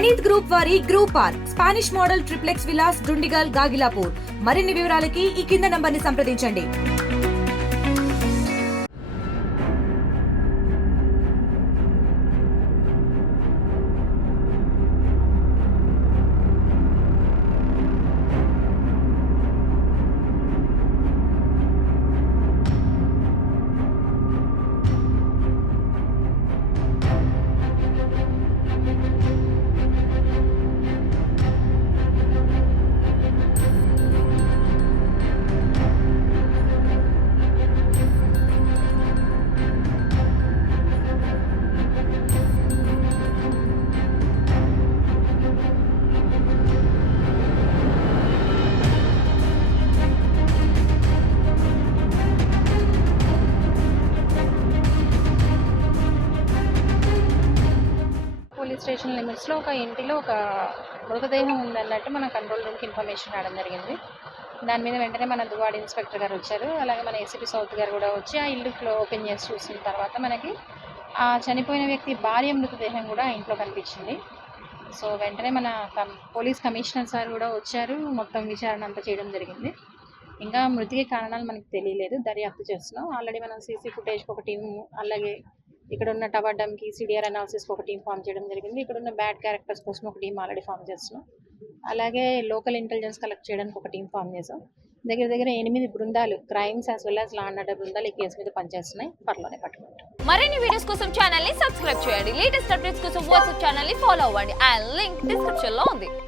Praneeth group వారి group park Spanish model triplex Vilas Dundigal Gagillapur. మరిన్ని వివరాలకి ఈ కింద నంబర్ని సంప్రదించండి. పోలీస్ స్టేషన్ లిమిట్స్లో ఒక ఇంటిలో ఒక మృతదేహం ఉందన్నట్టు మన కంట్రోల్ రూమ్కి ఇన్ఫర్మేషన్ రావడం జరిగింది. దాని మీద వెంటనే మన దువాడ ఇన్స్పెక్టర్ గారు వచ్చారు. అలాగే మన ఏసీపీ సౌత్ గారు కూడా వచ్చి ఆ ఇల్లు ఓపెన్ చేసి చూసిన తర్వాత మనకి ఆ చనిపోయిన వ్యక్తి భార్య మృతదేహం కూడా ఆ ఇంట్లో కనిపించింది. సో వెంటనే మన పోలీస్ కమిషనర్ సార్ కూడా వచ్చారు. మొత్తం విచారణ అంతా చేయడం జరిగింది. ఇంకా మృతికి కారణాలు మనకి తెలియలేదు, దర్యాప్తు చేస్తున్నాం. ఆల్రెడీ మనం సీసీ ఫుటేజ్కి ఒక టీం, అలాగే ఇక్కడ ఉన్న టవర్ డమ్కి సిడిఆర్ అనాలిసిస్కి ఒక టీం ఫామ్ చేయడం జరిగింది. ఇక్కడ ఉన్న బ్యాడ్ క్యారెక్టర్స్ కోసం ఒక టీం ఆల్రెడీ ఫామ్ చేస్తున్నాం. అలాగే లోకల్ ఇంటెలిజెన్స్ కలెక్ట్ చేయడానికి ఒక టీం ఫామ్ చేసాం. దగ్గర దగ్గర 8 బృందాలు, crimes as well as law and order బృందాలు ఈ కేసు మీద పనిచేస్తున్నాయి. త్వరలోనే పట్టుకుంటాం. మరిన్ని వీడియోస్ కోసం ఛానల్ ని సబ్స్క్రైబ్ చేయండి. లేటెస్ట్ అప్డేట్స్ కోసం వాట్సాప్ ఛానల్ ని ఫాలో అవ్వండి. ఆ లింక్ డిస్క్రిప్షన్ లో ఉంది.